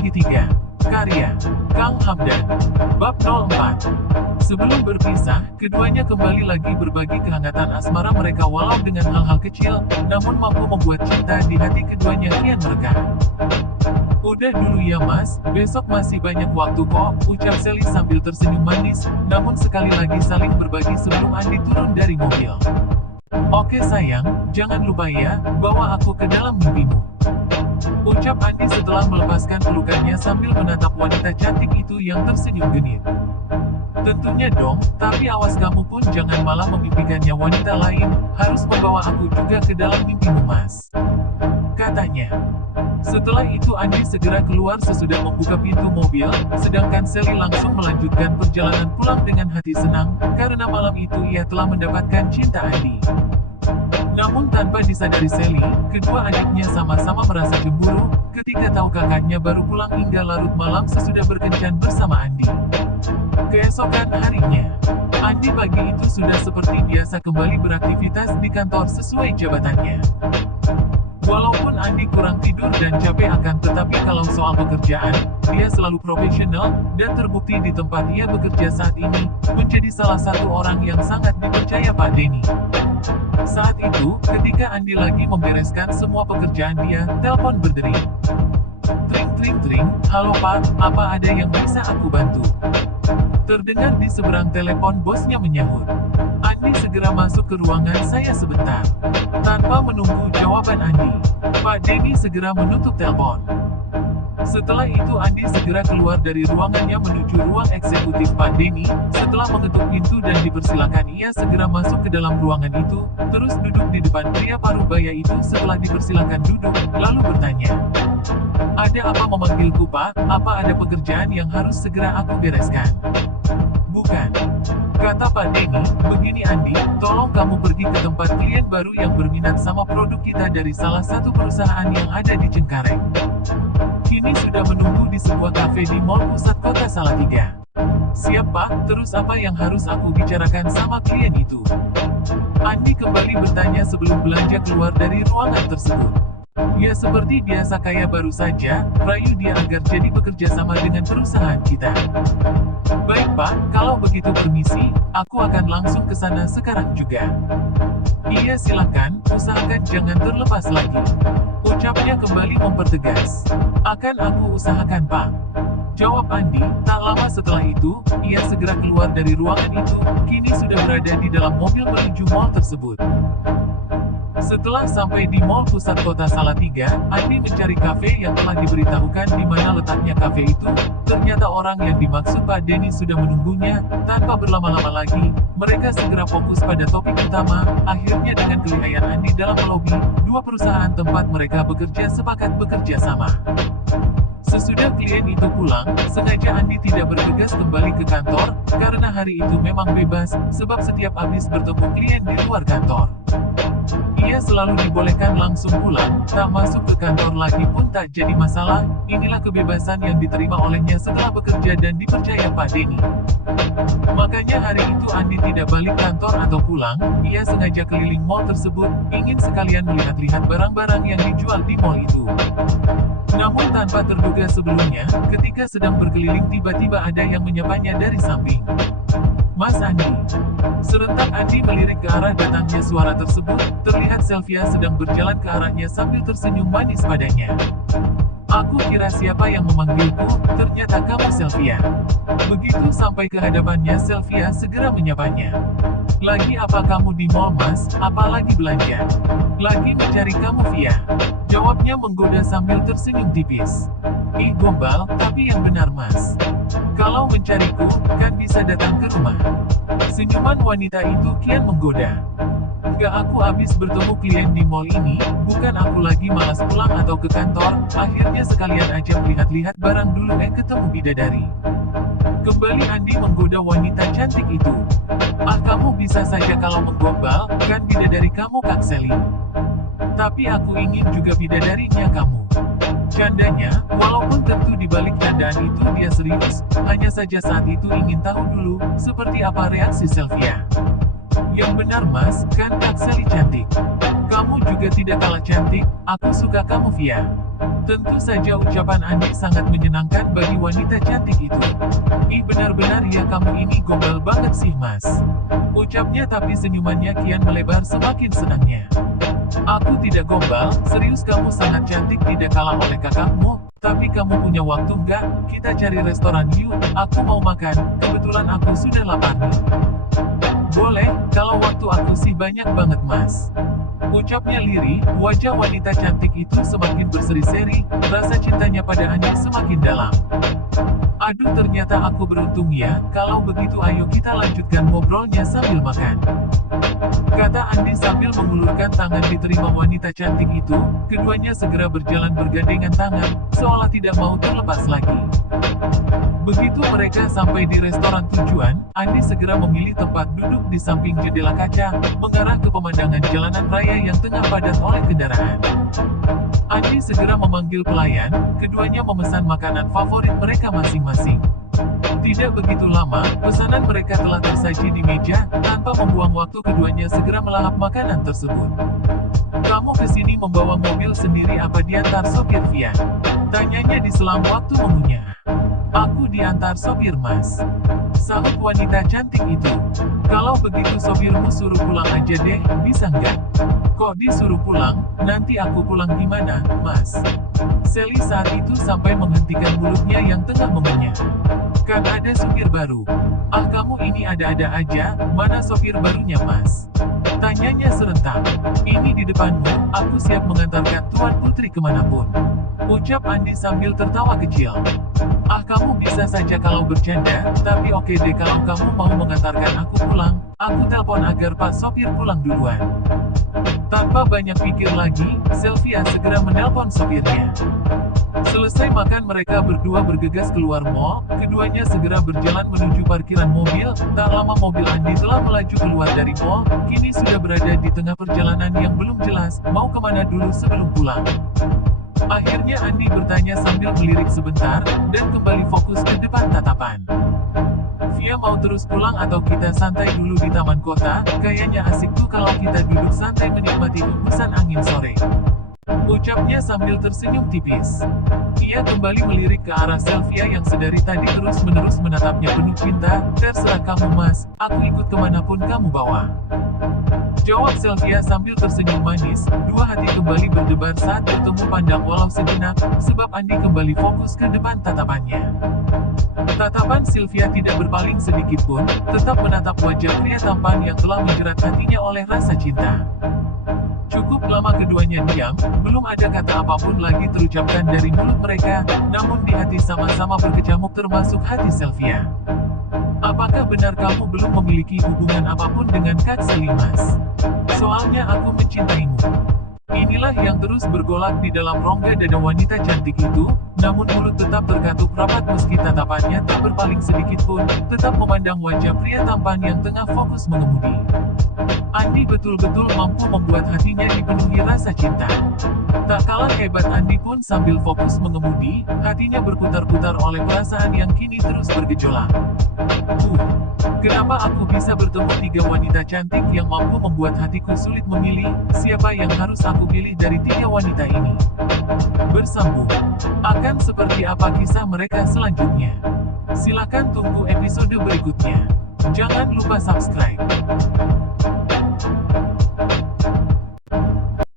Segitiga. Karya Kang Hamdan. Bab 04. Sebelum berpisah, keduanya kembali lagi berbagi kehangatan asmara mereka walau dengan hal-hal kecil, namun mampu membuat cinta di hati keduanya kian merekah. Udah dulu ya mas, besok masih banyak waktu kok, ucap Sally sambil tersenyum manis, namun sekali lagi saling berbagi sebelum Andi turun dari mobil. Oke sayang, jangan lupa ya, bawa aku ke dalam mimpimu. Ucap Andi setelah melepaskan pelukannya sambil menatap wanita cantik itu yang tersenyum genit. Tentunya dong, tapi awas kamu pun jangan malah memimpikannya wanita lain, harus membawa aku juga ke dalam mimpimu mas. Katanya. Setelah itu Andi segera keluar sesudah membuka pintu mobil, sedangkan Sally langsung melanjutkan perjalanan pulang dengan hati senang, karena malam itu ia telah mendapatkan cinta Andi. Namun tanpa disadari Sally, kedua adiknya sama-sama merasa cemburu, ketika tahu kakaknya baru pulang hingga larut malam sesudah berkencan bersama Andi. Keesokan harinya, Andi pagi itu sudah seperti biasa kembali beraktivitas di kantor sesuai jabatannya. Walaupun Andi kurang tidur dan capek akan tetapi kalau soal pekerjaan, dia selalu profesional, dan terbukti di tempat ia bekerja saat ini, menjadi salah satu orang yang sangat dipercaya Pak Denny. Saat itu, ketika Andi lagi membereskan semua pekerjaan dia, telepon berdering. Tring tring tring, halo Pak, apa ada yang bisa aku bantu? Terdengar di seberang telepon bosnya menyahut. Andi segera masuk ke ruangan saya sebentar. Tanpa menunggu jawaban Andi, Pak Denny segera menutup telepon. Setelah itu Andi segera keluar dari ruangannya menuju ruang eksekutif Pak Denny. Setelah mengetuk pintu dan dipersilakan ia segera masuk ke dalam ruangan itu, terus duduk di depan pria parubaya itu setelah dipersilakan duduk, lalu bertanya. Ada apa memanggilku Pak? Apa ada pekerjaan yang harus segera aku bereskan? Bukan. Kata Pak Denny, begini Andi, tolong kamu pergi ke tempat klien baru yang berminat sama produk kita dari salah satu perusahaan yang ada di Cengkareng. Kini sudah menunggu di sebuah kafe di Mall Pusat Kota Salatiga. Siap Pak, terus apa yang harus aku bicarakan sama klien itu? Andi kembali bertanya sebelum belanja keluar dari ruangan tersebut. Ya seperti biasa kayak baru saja, rayu dia agar jadi bekerja sama dengan perusahaan kita. Baik Pak, kalau begitu permisi, aku akan langsung ke sana sekarang juga. Iya silakan, usahakan jangan terlepas lagi. Ucapnya kembali mempertegas. Akan aku usahakan Pak. Jawab Andi. Tak lama setelah itu, ia segera keluar dari ruangan itu, kini sudah berada di dalam mobil menuju mall tersebut. Setelah sampai di Mall Pusat Kota Salatiga, Andi mencari kafe yang telah diberitahukan di mana letaknya kafe itu. Ternyata orang yang dimaksud Pak Denny sudah menunggunya. Tanpa berlama-lama lagi, mereka segera fokus pada topik utama. Akhirnya dengan kelihayan Andi dalam melobi, dua perusahaan tempat mereka bekerja sepakat bekerja sama. Sesudah klien itu pulang, sengaja Andi tidak bergegas kembali ke kantor, karena hari itu memang bebas, sebab setiap habis bertemu klien di luar kantor. Ia selalu dibolehkan langsung pulang, tak masuk ke kantor lagi pun tak jadi masalah. Inilah kebebasan yang diterima olehnya setelah bekerja dan dipercaya Pak Denny. Makanya hari itu Andi tidak balik kantor atau pulang, ia sengaja keliling mall tersebut, ingin sekalian melihat-lihat barang-barang yang dijual di mall itu. Namun tanpa terduga sebelumnya, ketika sedang berkeliling tiba-tiba ada yang menyapanya dari samping. Mas Andi. Serentak Andi melirik ke arah datangnya suara tersebut, terlihat Sylvia sedang berjalan ke arahnya sambil tersenyum manis padanya. Aku kira siapa yang memanggilku, ternyata kamu Sylvia. Begitu sampai ke hadapannya Sylvia segera menyapanya. Lagi apa kamu di mall mas, apalagi belanja? Lagi mencari kamu Via. Jawabnya menggoda sambil tersenyum tipis. Ih gombal, tapi yang benar mas. Kalau mencariku, kan bisa datang ke rumah. Senyuman wanita itu kian menggoda. Enggak aku habis bertemu klien di mall ini, bukan aku lagi malas pulang atau ke kantor, akhirnya sekalian aja melihat-lihat barang dulu ketemu bidadari. Kembali Andi menggoda wanita cantik itu. Ah kamu bisa saja kalau menggombal, kan bidadari kamu Kak Sally. Tapi aku ingin juga bidadarinya kamu. Candanya, walaupun tentu di balik candaan itu dia serius, hanya saja saat itu ingin tahu dulu, seperti apa reaksi Sylvia. Yang benar mas, kan Kak Sally cantik. Kamu juga tidak kalah cantik, aku suka kamu Via. Tentu saja ucapan Andi sangat menyenangkan bagi wanita cantik itu. Ih, benar-benar ya, kamu ini gombal banget sih mas. Ucapnya, tapi senyumannya kian melebar semakin senangnya. Aku tidak gombal, serius kamu sangat cantik, tidak kalah oleh kakakmu. Tapi kamu punya waktu nggak? Kita cari restoran yuk, aku mau makan, kebetulan aku sudah lapar nih. Boleh, kalau waktu aku sih banyak banget mas. Ucapnya lirih, wajah wanita cantik itu semakin berseri-seri, rasa cintanya pada Andi semakin dalam. Aduh, ternyata aku beruntung ya, kalau begitu ayo kita lanjutkan ngobrolnya sambil makan. Kata Andi sambil mengulurkan tangan diterima wanita cantik itu, keduanya segera berjalan bergandengan tangan, seolah tidak mau terlepas lagi. Begitu mereka sampai di restoran tujuan, Andi segera memilih tempat duduk di samping jendela kaca, mengarah ke pemandangan jalanan raya yang tengah padat oleh kendaraan. Andi segera memanggil pelayan, keduanya memesan makanan favorit mereka masing-masing. Tidak begitu lama, pesanan mereka telah tersaji di meja, tanpa membuang waktu keduanya segera melahap makanan tersebut. Kamu kesini membawa mobil sendiri apa diantar sopir Via? Tanyanya di selang waktu mengunyah. Aku diantar sopir mas. Sahut wanita cantik itu. Kalau begitu sopirmu suruh pulang aja deh, bisa nggak? Kok disuruh pulang? Nanti aku pulang gimana, mas? Sally saat itu sampai menghentikan mulutnya yang tengah mengunyah. Kan ada supir baru. Ah, kamu ini ada-ada aja, mana sopir barunya mas? Tanyanya serentak. Ini di depanmu, aku siap mengantarkan Tuan Putri kemanapun. Ucap Andi sambil tertawa kecil. Ah, kamu bisa saja kalau bercanda, tapi oke deh kalau kamu mau mengantarkan aku pulang, aku telepon agar Pak sopir pulang duluan. Tanpa banyak pikir lagi, Sylvia segera menelpon sopirnya. Selesai makan mereka berdua bergegas keluar mall, keduanya segera berjalan menuju parkiran mobil, tak lama mobil Andi telah melaju keluar dari mall, kini sudah berada di tengah perjalanan yang belum jelas, mau kemana dulu sebelum pulang. Akhirnya Andi bertanya sambil melirik sebentar, dan kembali fokus ke depan tatapan. Via mau terus pulang atau kita santai dulu di taman kota? Kayaknya asik tuh kalau kita duduk santai menikmati hembusan angin sore. Ucapnya sambil tersenyum tipis. Ia kembali melirik ke arah Sylvia yang sedari tadi terus-menerus menatapnya penuh cinta. Terserah kamu mas, aku ikut kemanapun kamu bawa. Jawab Sylvia sambil tersenyum manis, dua hati kembali berdebar saat bertemu pandang walau sejenak, sebab Andi kembali fokus ke depan tatapannya. Tatapan Sylvia tidak berpaling sedikit pun, tetap menatap wajah pria tampan yang telah menjerat hatinya oleh rasa cinta. Cukup lama keduanya diam, belum ada kata apapun lagi terucapkan dari mulut mereka, namun di hati sama-sama berkecamuk termasuk hati Sylvia. Apakah benar kamu belum memiliki hubungan apapun dengan Kak Selimas? Soalnya aku mencintaimu. Inilah yang terus bergolak di dalam rongga dada wanita cantik itu, namun mulut tetap terkatup rapat meski tatapannya tak berpaling sedikit pun, tetap memandang wajah pria tampan yang tengah fokus mengemudi. Andi betul-betul mampu membuat hatinya dipenuhi rasa cinta. Tak kalah hebat Andi pun sambil fokus mengemudi, hatinya berputar-putar oleh perasaan yang kini terus bergejolak. Kenapa aku bisa bertemu tiga wanita cantik yang mampu membuat hatiku sulit memilih, siapa yang harus aku pilih dari tiga wanita ini? Bersambung. Akan seperti apa kisah mereka selanjutnya? Silakan tunggu episode berikutnya. Jangan lupa subscribe.